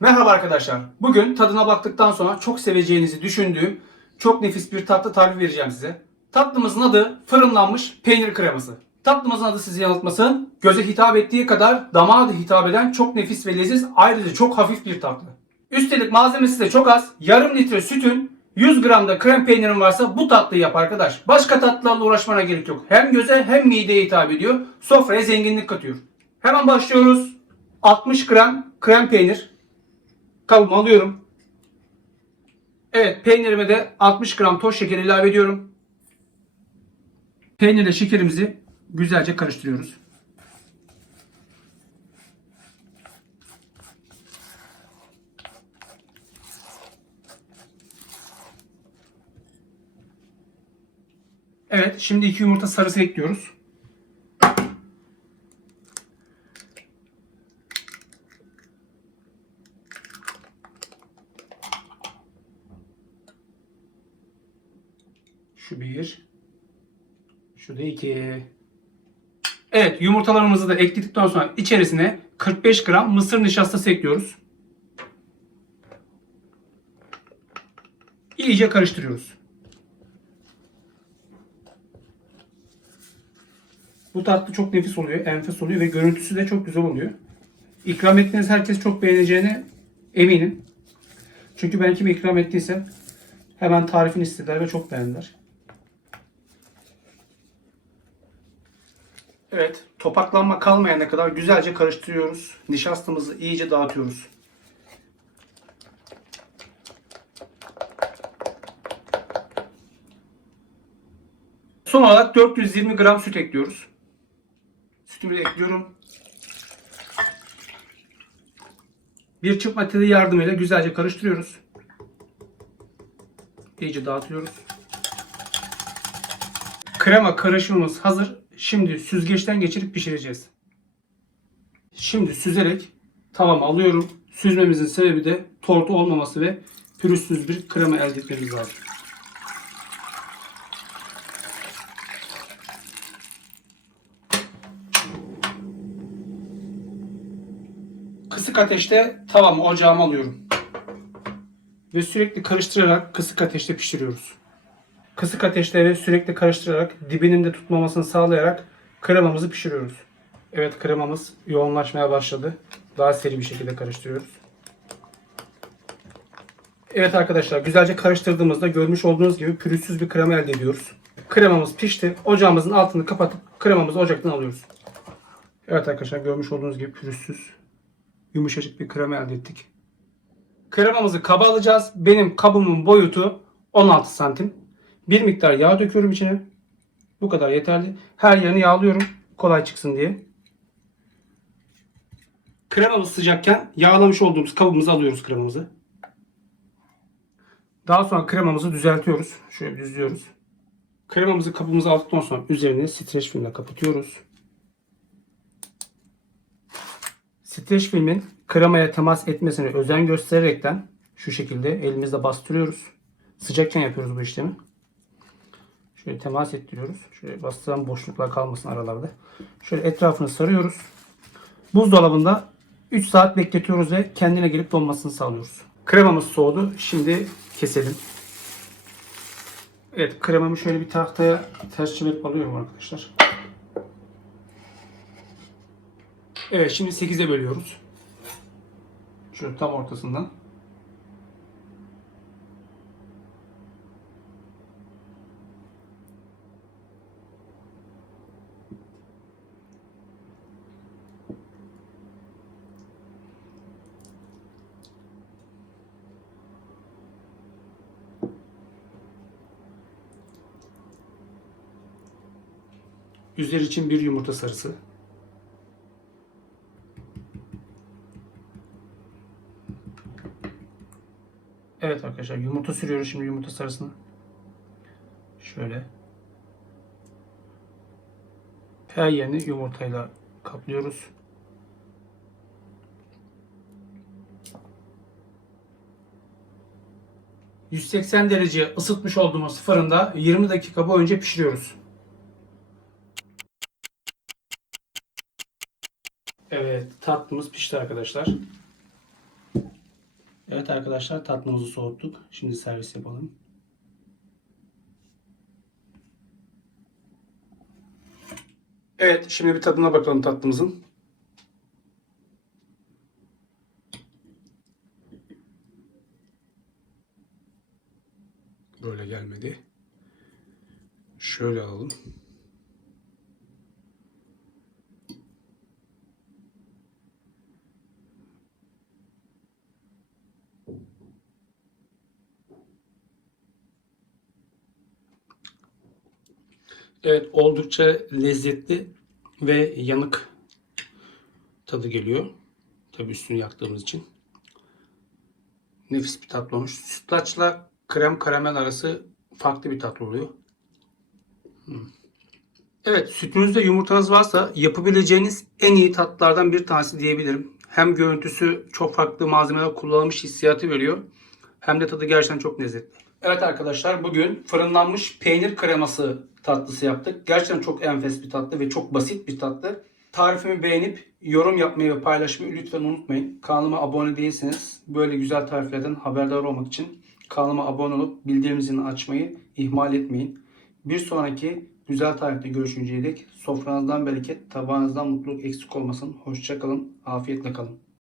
Merhaba arkadaşlar. Bugün tadına baktıktan sonra çok seveceğinizi düşündüğüm çok nefis bir tatlı tarifi vereceğim size. Tatlımızın adı fırınlanmış peynir kreması. Tatlımızın adı sizi yanıltmasın. Göze hitap ettiği kadar damağa da hitap eden çok nefis ve leziz, ayrıca çok hafif bir tatlı. Üstelik malzemesi de çok az. Yarım litre sütün 100 gram da krem peynirin varsa bu tatlıyı yap arkadaş. Başka tatlılarla uğraşmana gerek yok. Hem göze hem mideye hitap ediyor. Sofraya zenginlik katıyor. Hemen başlıyoruz. 60 gram krem peynir. Kabıma alıyorum. Evet, peynirime de 60 gram toz şeker ilave ediyorum. Peynirle şekerimizi güzelce karıştırıyoruz. Evet, şimdi 2 yumurta sarısı ekliyoruz. Şu bir, şu da iki. Evet, yumurtalarımızı da ekledikten sonra içerisine 45 gram mısır nişastası ekliyoruz. İyice karıştırıyoruz. Bu tatlı çok nefis oluyor, enfes oluyor ve görüntüsü de çok güzel oluyor. İkram ettiğiniz herkes çok beğeneceğine eminim. Çünkü ben kime ikram ettiysem hemen tarifini istediler ve çok beğendiler. Evet, topaklanma kalmayana kadar güzelce karıştırıyoruz. Nişastamızı iyice dağıtıyoruz. Son olarak 420 gram süt ekliyoruz. Sütümü de ekliyorum. Bir çırpma teli yardımıyla güzelce karıştırıyoruz. İyice dağıtıyoruz. Krema karışımımız hazır. Şimdi süzgeçten geçirip pişireceğiz. Şimdi süzerek tavama alıyorum. Süzmemizin sebebi de tortu olmaması ve pürüzsüz bir krema elde etmemiz lazım. Kısık ateşte tavamı ocağıma alıyorum. Ve sürekli karıştırarak kısık ateşte pişiriyoruz. Kısık ateşte ve sürekli karıştırarak dibinin de tutmamasını sağlayarak kremamızı pişiriyoruz. Evet, kremamız yoğunlaşmaya başladı. Daha seri bir şekilde karıştırıyoruz. Evet arkadaşlar, güzelce karıştırdığımızda görmüş olduğunuz gibi pürüzsüz bir krema elde ediyoruz. Kremamız pişti. Ocağımızın altını kapatıp kremamızı ocaktan alıyoruz. Evet arkadaşlar, görmüş olduğunuz gibi pürüzsüz, yumuşacık bir krema elde ettik. Kremamızı kaba alacağız. Benim kabımın boyutu 16 santim. Bir miktar yağ döküyorum içine. Bu kadar yeterli. Her yerini yağlıyorum kolay çıksın diye. Kremamız sıcakken yağlamış olduğumuz kabımıza alıyoruz kremamızı. Daha sonra kremamızı düzeltiyoruz. Şöyle düzlüyoruz. Kremamızı kabımıza aldıktan sonra üzerini streç filmle kapatıyoruz. Streç filmin kremaya temas etmesine özen göstererekten şu şekilde elimizle bastırıyoruz. Sıcakken yapıyoruz bu işlemi. Şöyle temas ettiriyoruz. Şöyle bastıran boşluklar kalmasın aralarda. Şöyle etrafını sarıyoruz. Buzdolabında 3 saat bekletiyoruz ve kendine gelip donmasını sağlıyoruz. Kremamız soğudu. Şimdi keselim. Evet, kremamı şöyle bir tahtaya ters çevirip alıyorum arkadaşlar. Evet, şimdi 8'e bölüyoruz. Şöyle tam ortasından. Üzeri için bir yumurta sarısı. Evet arkadaşlar, yumurta sürüyoruz şimdi yumurta sarısını. Şöyle. Her yerini yumurtayla kaplıyoruz. ...180 derece ısıtmış olduğumuz fırında 20 dakika boyunca pişiriyoruz. Evet, tatlımız pişti arkadaşlar. Evet arkadaşlar, tatlımızı soğuttuk. Şimdi servis yapalım. Evet, şimdi bir tadına bakalım tatlımızın. Böyle gelmedi. Şöyle alalım. Evet, oldukça lezzetli ve yanık tadı geliyor. Tabii üstünü yaktığımız için. Nefis bir tatlı olmuş. Sütlaçla krem karamel arası farklı bir tatlı oluyor. Evet, sütünüz ve yumurtanız varsa yapabileceğiniz en iyi tatlılardan bir tanesi diyebilirim. Hem görüntüsü çok farklı malzemeler kullanılmış hissiyatı veriyor. Hem de tadı gerçekten çok lezzetli. Evet arkadaşlar, bugün fırınlanmış peynir kreması tatlısı yaptık. Gerçekten çok enfes bir tatlı ve çok basit bir tatlı. Tarifimi beğenip yorum yapmayı ve paylaşmayı lütfen unutmayın. Kanalıma abone değilseniz böyle güzel tariflerden haberdar olmak için kanalıma abone olup bildirim zilini açmayı ihmal etmeyin. Bir sonraki güzel tarifte görüşünceye dek sofranızdan bereket, tabağınızdan mutluluk eksik olmasın. Hoşça kalın, afiyetle kalın.